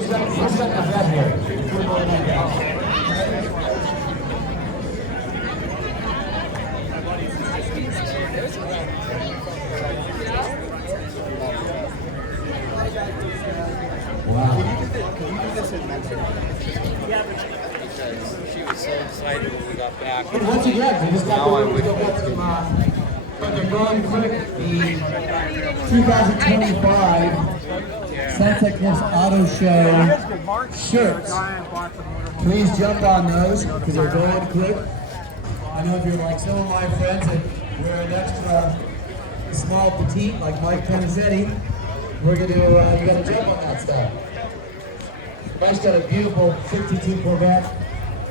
Who's got the head here? Wow. Can you do this in Mexico? Yeah, because she was so excited when we got back. Hey, once again, we just got to go back to but they're going quick. The 2025 Santa Claus Auto Show shirts. Please jump on those because they're going quick. I know if you're like some of my friends that wear an extra small petite like Mike Penizetti, we're gonna you gotta jump on that stuff. Mike's got a beautiful 52 Corvette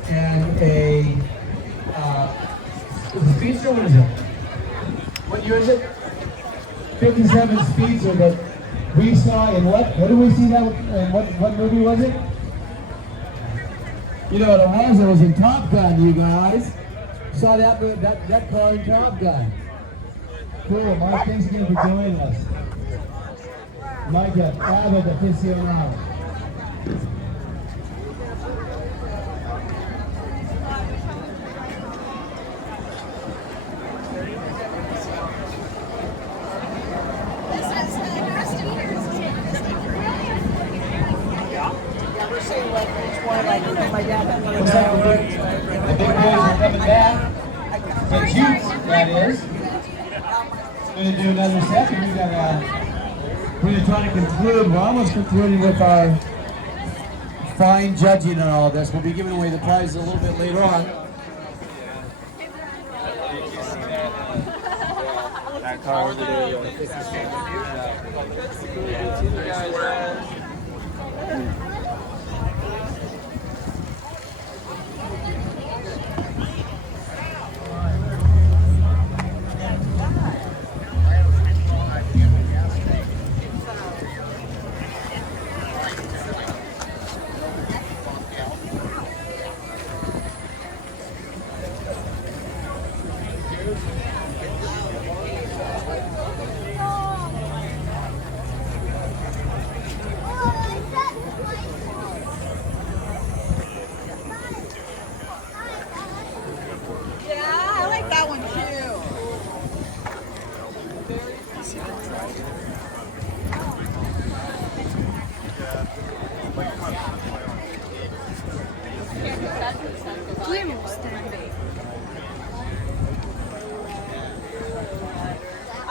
and a Speedster. What is it? What year is it? 57 Speedster that we saw in what? What did we see that? In what movie was it? You know what it was? It was in Top Gun, you guys. Saw that car in Top Gun. Cool. Mike, thanks again for joining us. Mike, avid aficionado. My dad. The big boys are coming back. The Jutes, that is. We're going to do another set. We're going to try to conclude. We're almost concluding with our fine judging and all this. We'll be giving away the prizes a little bit later on. That car over there.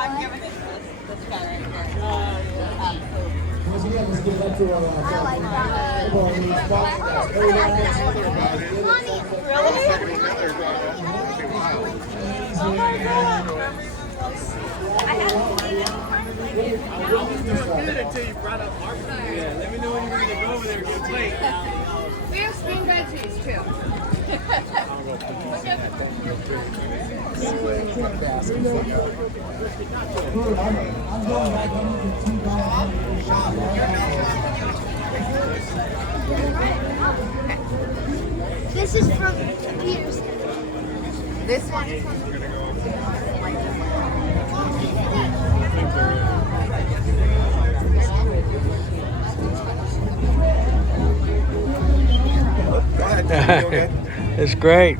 I'm giving it this guy right here. Let's give that to our I like that. Oh my god. I haven't seen it. Good until you brought up Mark. Yeah, let me know when you're going to go over there and get a plate. We have spring veggies too. I'm going back into the This is from Peter's. This one is from It's great.